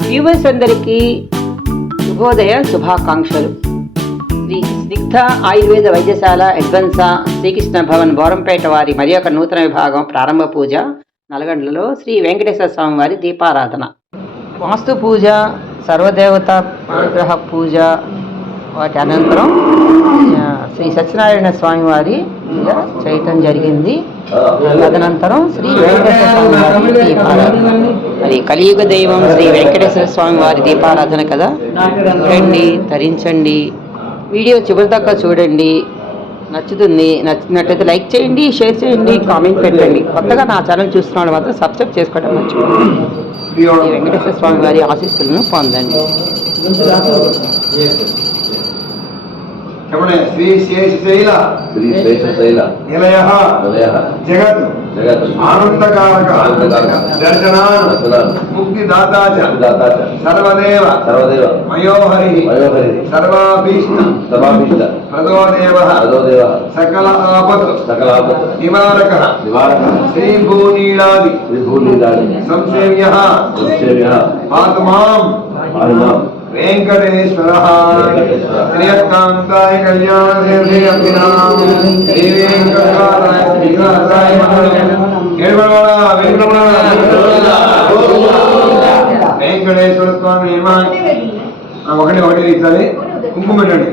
Viewers అందరికీ శుభోదయ శుభాకాంక్షలు. శ్రీ స్నిగ్ధ ఆయుర్వేద వైద్యశాల అడ్వెన్సా శ్రీకృష్ణ భవన్ బోరంపేట వారి మరి ఒక నూతన విభాగం ప్రారంభ పూజ నల్గొండలో శ్రీ వెంకటేశ్వర స్వామి వారి దీపారాధన. వాస్తు పూజ సర్వదేవత అనుగ్రహ పూజ వాటి అనంతరం శ్రీ సత్యనారాయణ స్వామి వారి చేయటం జరిగింది. తదనంతరం శ్రీ వెంకటేశ్వర స్వామి వారి దీపారాధన. అది కలియుగ దైవం శ్రీ వెంకటేశ్వర స్వామి వారి దీపారాధన కదా? చూడండి ధరించండి. వీడియో చివరి దాకా చూడండి. నచ్చుతుంది నచ్చినట్టయితే లైక్ చేయండి షేర్ చేయండి కామెంట్ పెట్టండి. కొత్తగా నా ఛానల్ చూస్తున్న వాళ్ళు మాత్రం సబ్స్క్రైబ్ చేసుకోవడం మర్చిపోండి శ్రీ వెంకటేశ్వర స్వామి వారి ఆశీస్సులను పొందండి. చెప్పండి శ్రీ శేషశైల. శ్రీ శేషశైల. నిలయ. నిలయ. జగత్. జగత్. ఆనందకారక. ఆనందకారక. దర్శన దర్శన ముక్తిదాతాచ. దాతాచ సర్వదేవ. సర్వదేవ. మయోహరి. వయోహరి సర్వాభీష్ట. సర్వాభీష్ట. ప్రదోదేవ అదోదేవ సకల ఆపత్. సకలాపత్ నివారక. నివారక. శ్రీ భూనీళాది త్రిభూనిదాని సంసేవ్య సంక్షేమ్య ఆత్మాం. ఆయుధం వెంకటేశ్వర. శ్రీయకాంతాయ కళ్యాణ దేవే అభిరామ శ్రీ వెంకటరాయ శ్రీనివాసాయ ఏడుకొండల వెంకటరమణ వెంకటేశ్వర స్వామి ఒకటి ఒకటి ఇచ్చాలి కుంకుమ పెట్టండి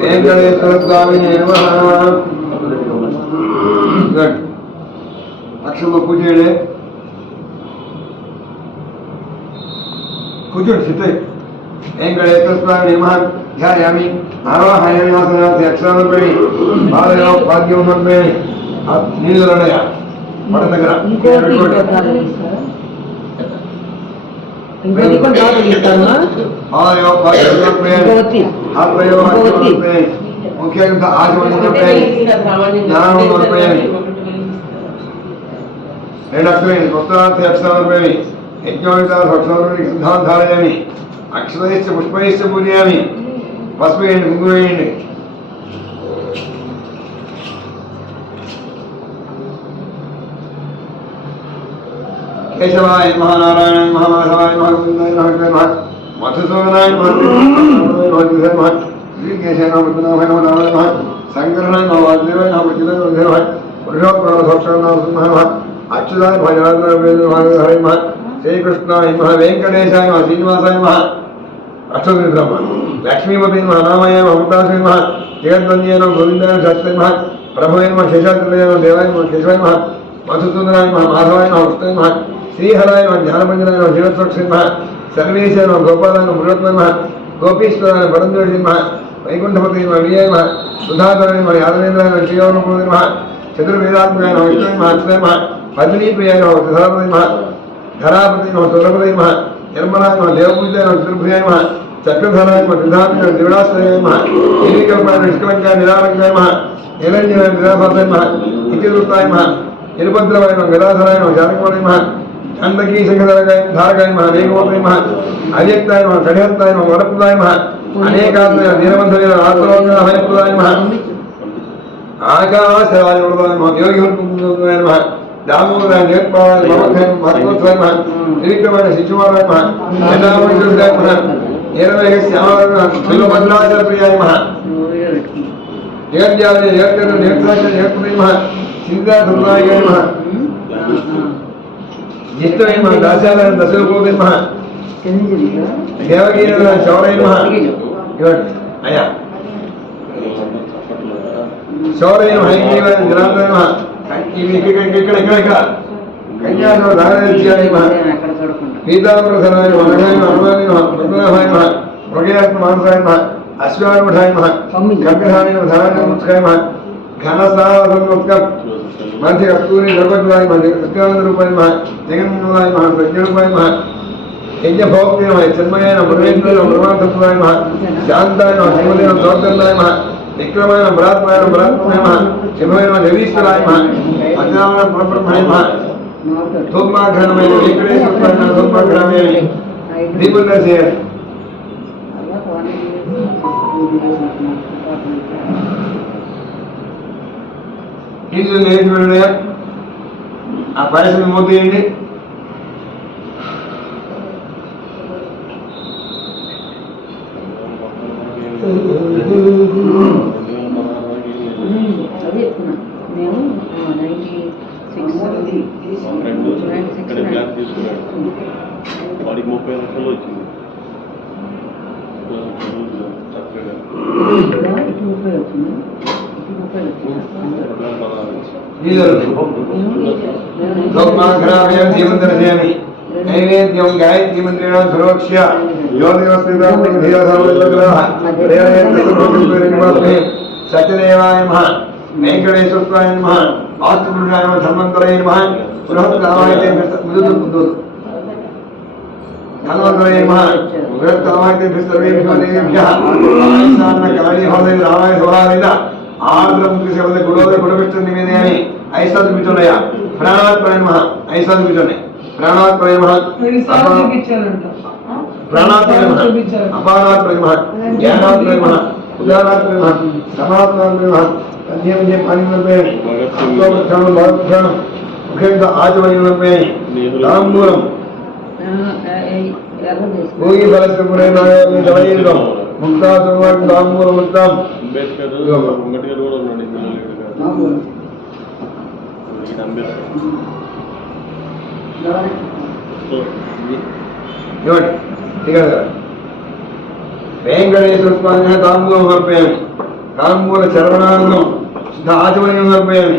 వెంకటేశ్వర స్వామి నమః. ಪಕ್ಷದ ಪೂಜೆಳೆ ಪೂಜಿಸಿದೆ ಎಂಗಳೇ ತಸ್ಮಾ ನಿಮಃ ಧ್ಯಾಯಾಮಿ ನಾರಾಯಣ ಯಾಸನಾಥಿ ಅಕ್ಷರಾಮಿ ಬಾಲಯ ಭಾಗ್ಯವನ್ನೇ ನೀಲರಡೆಯ ಮಡನಗರ ಬಾಲಯ ಭಾಗ್ಯವನ್ನೇ ಹಾಲಯ ಭಾಗ್ಯವನ್ನೇ ಮುಖ್ಯ ಆಚರಣೆ ನಾನು ರೇಡಸ್ಮಿನ್ ಪುಸ್ತನಾರ್ಥಿ ಅಕ್ಷರಾದ್ರಮೇಮಿ ಯಜ್ಞೋಹಿತಾರ್ಥ ಅಕ್ಷರಾದ್ರಮೇಮಿ ಗಂಧಾನ್ ಧಾರಯಾಮಿ ಅಕ್ಷರೈಶ್ಚ ಪುಷ್ಪೈಶ್ಚ ಪೂಜಯಾಮಿ ಭಸ್ಮೇಣ್ ಕುಂಗುಮೇಣ್ ಕೇಶವಾಯ ಮಹಾನಾರಾಯಣ ಮಹಾಮಾಧವಾಯ ಮಹಾಗೋವಿಂದಾಯ ಮಹಾಕೃಷ್ಣ ಮಹತ್ ಮಧುಸೂದನಾಯ ಮಹತ್ವೇ ಮಹತ್ ಶ್ರೀಕೇಶನ ಮೃತನಾಭಯ ನಮೋ ನಾರಾಯಣ ಮಹತ್ ಸಂಗ್ರಹಣ ನಮೋ ವಾಗ್ದೇವಾಯ ನಮೋ ಪ್ರತಿದೇವ ಮಹತ್ ಪುರುಷೋತ್ತಮ ಸೋಕ್ಷಣ ನಮೋ ಮಹತ್ अच्युता भजानी महा श्रीकृष्ण महा वेंकटेशा महा श्रीनिवासा महा अष्टी ब्रह्म लक्ष्मीपति महा रामय ममता श्री महा जगद्वंदीय गोविंद शास्त्री महा प्रभव शेषाद्रय देवाय केशवाय महा मधुसूदराय महा माधवाय महा उष्ण महा श्रीहराय महा ज्ञानमंजनाय महा जीवस्वक्ष महा सर्वेश महा गोपालाय मुरत्म महा गोपीश्वर परम जोशी महा वैकुंठपति महा विजय महा सुधाकर महा यादवेंद्राय श्रीवरूप महा चतुर्वेदात्मय महा विष्णु महा अक्षय महा విష్ణుయ మహ అక్షయ పద్మినీప్రియాయ నమ సుధాపతి మహ ధరాపతి నమ సురపతి మహ నిర్మలాయ నమ దేవపూజాయ నమ చతుర్భుజాయ మహ చక్రధరాయ నమ త్రిధామి నమ దివిడాశ్రయాయ మహ నీలికల్పాయ నిష్కలంకాయ నిరాలంకాయ మహ నిరంజనాయ నిరాభాసాయ మహ ఇతివృత్తాయ మహ నిరుపద్రవాయ నమ గదాధరాయ నమ జానకవరాయ మహ చందకీ శంఖధరకాయ ధారకాయ మహ వేగవతాయ మహ అవ్యక్తాయ మహ కడిహత్తాయ మహ వరప్రదాయ మహ అనేకాత్మయ నీలబంధుల ఆత్మలోక మహ యోగి హృత్పదాయ దామోదరాయ నేర్పాయ మహోదయ మహత్వస్వాయ మహ శిశువాయ మహ యథామృతాయ మహ నీలమేఘ శ్యామాయ మహ శివభద్రాచల ప్రియాయ మహ దాశాలయ దేవగీర అయ్యా జనార్దన ఇక్కడ ఇక్కడ ఇక్కడ. ధారణ్యాయ మహ పీతాంబరధరాయ వనగాయ హనుమాని మహ మృగయాత్మ మానసాయ మహ అశ్వానుఢాయ మహ గర్గధాయ ధరాయ ముత్కాయ మహ ఘనసాధనోత్క మంచి కస్తూరి గర్భద్వాయ మహ సత్యానంద రూపాయ మహ జగన్మూలాయ ప్రజ్ఞరూపాయ మహ యజ్ఞభోక్తి నమ చిన్మయ నమ బ్రహ్మేంద్ర బ్రహ్మాంతత్వాయ మహ శాంతాయ నమ దౌర్గంధాయ మహ విక్రమాయ నమ శివమైన నమ బలాత్మాయ మహ శివయ అజ్ఞాన పరబ్రహ్మాయ ధూమాఘ్రమైన వెంకటేశ్వర ధూమాఘ్రమే దీపుల్ చేయాలి నీళ్ళు లేచి ఆ పరిస్థితి మూతేయండి लोकनाथ जीवंतरसेमी नैवेद्यं गायत्री मन्त्रिणां सुरोक्ष्य योनिवस्त्रिणां सत्यदेवाय नमः वेङ्कटेश्वराय नमः आत्मपुरुषाय नमः धर्मन्तराय नमः बृहत्कामायते धन्वन्तराय नमः बृहत्कामायते सर्वेभ्यः कलाय होदय रामाय सुभारिण आर्द्रं कृषि गुडोदर गुडविष्णु निवेदयामि కృషి గుణోద గుణవిష్ణు నివేదయామి ఐసాద్ మిత్రులయ ప్రాణాత్మయ నమ ఐసాద్ మిత్రులయ ప్రాణాత్మయ నమ ప్రాణాత్మయ నమ అపానాత్మయ నమ జ్ఞానాత్మయ నమ ఉదానాత్మయ నమ సమాత్మాత్మయ నమ అన్యం జే పాని నమపేయామి అష్టోపక్షణం భవక్షణం ముఖ్యంగా ఆచమని నమపేయామి తాంబూలం భూగి ఫలస్వపురే నాయామి దవయేంద్రం ముక్తాసువాన్ తాంబూలం ఉత్తం అంబేద్కర్ ఇదిగో. అంబేద్కర్ కూడా ఉన్నాడు ఇందులో లేడు కాదు. ఈయన అంబేద్కర్ సో, ఇది ఇవ్వండి దిగదు కదా వెంకటేశ్వర స్వామి తాంబూలం సమర్పయామి తాంబూల చరవణాంగం శుద్ధ ఆచమనీయం సమర్పయామి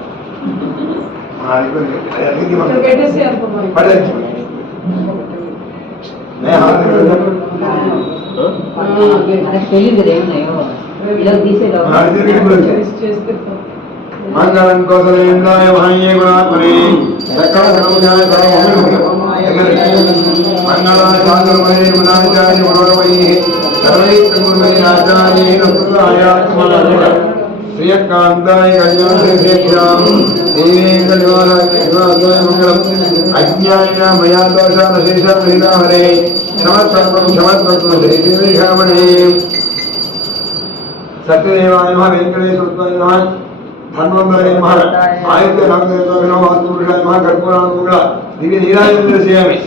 మంగళం కోసలేంద్రాయ మహయ్యే గుణాత్మనే సకల సర్వజాయ మంగళాయ సాగరమయ గుణాచార్య మనోరమై సర్వైత్రగుణమయ ఆచార్యేణ సుతాయాత్మన శ్రియకాంతాయ కళ్యాణేభ్యాం దేవేంద్రనివాసాయ మంగళం అజ్ఞాయ మయా దోషాన శేషాహరే క్షమత్వం క్షమత్వం దేవేశామణే సత్యదేవాయ నమ వెంకటేశ్వరాయ నమ ధన్వంతరాయ నమ ఆయుధ నామదేవాయ నమ వాస్తుపురుషాయ నమ కర్పూరానుగా దివ్య నీరాజన చేయాలి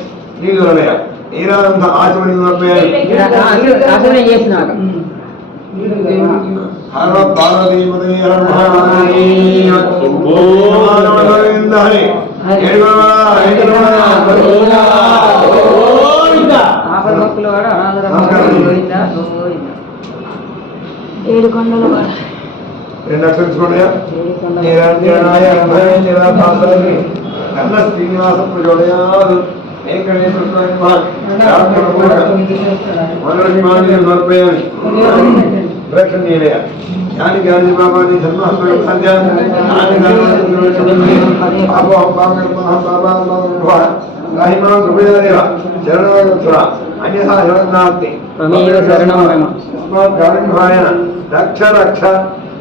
నీళ్ళ నీరాజంత ఆచమని నొప్పాయి అసలు చేసినాక హర పార్వతీపదే హర మహాదేవ శంభో గోవింద హరి ఆపద మొక్కులు వాడు అనాథర గోవిందా గోవిందా. ఏడు కొండలు వాడు. రెండు అక్షరం చూడయా కన్న శ్రీనివాస ప్రచోదయాదు వెంకటేశ్వర స్వామి ರಕ್ಷಣೀಯ ಜ್ಞಾನಿ ಗಾಂಧಿ ಬಾಬಾಜಿ ಜನ್ಮಾಷ್ಟಮಿ ಸಂಜೆ ಜ್ಞಾನಿ ಗಾಂಧಿ ಬಾಬಾ ಬಾಬಾ ಮಹಿಮಾ ಕೃಪೆಯದೇವ ಶರಣಾಗತ್ಸುರ ಅನ್ಯಥಾ ಶರಣಾರ್ಥಿ ತಸ್ಮಾತ್ ಕಾರಣಾಯ ರಕ್ಷ ರಕ್ಷ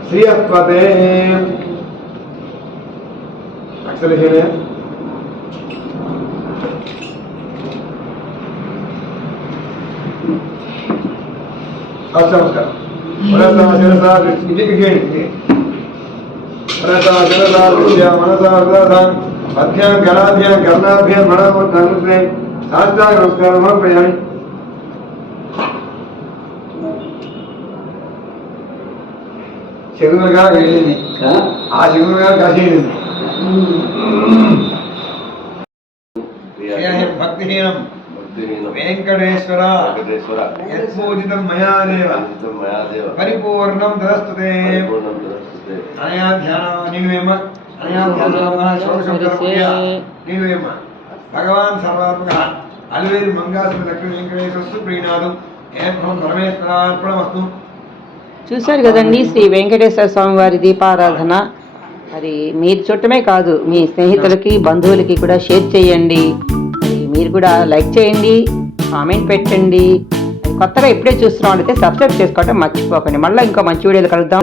ಶ್ರೀಯಸ್ಪತೆ ಅಕ್ಷರಹೀನೆ अच्छा नमस्कार రక్ష శ్రీయస్పతే అక్షరహీనయ నమస్కారం మనసా శిరసా ఇది బిగేండి మనసా శిరసా దృశ్య మనసా హృదయ మధ్యాం గణాభ్యాం కర్ణాభ్యాం మనోత్తే సాష్టాంగ నమస్కారం సమర్పయామి చెరువులుగా వెళ్ళింది ఆ చెరువులుగా కాసేది భక్తిహీనం భక్తిహీనం. వెంకటేశ్వర. వెంకటేశ్వర. యత్పూజితం మయా దేవ అంకితం మయా దేవ పరిపూర్ణం తదస్తుతే పరిపూర్ణం తదస్తుతే. అనయా ధ్యానం నీవేమ. అనయా భగవాన్ శోకశంకర నీవేమ. భగవాన్ సర్వాత్మక. అలివేలు మంగాసుని లక్ష్మీ వెంకటేశ్వరస్తు ప్రీణాదు ఏకం పరమేశ్వరార్పణమస్తు. చూశారు కదండి శ్రీ వెంకటేశ్వర స్వామి వారి దీపారాధన. మరి మీరు చుట్టమే కాదు మీ స్నేహితులకి బంధువులకి కూడా షేర్ చేయండి. మీరు కూడా లైక్ చేయండి కామెంట్ పెట్టండి. కొత్తగా ఇప్పుడే చూస్తున్నాం అయితే సబ్స్క్రైబ్ చేసుకోవటం మర్చిపోకండి. మళ్ళీ ఇంకో మంచి వీడియోలు కలుద్దాం.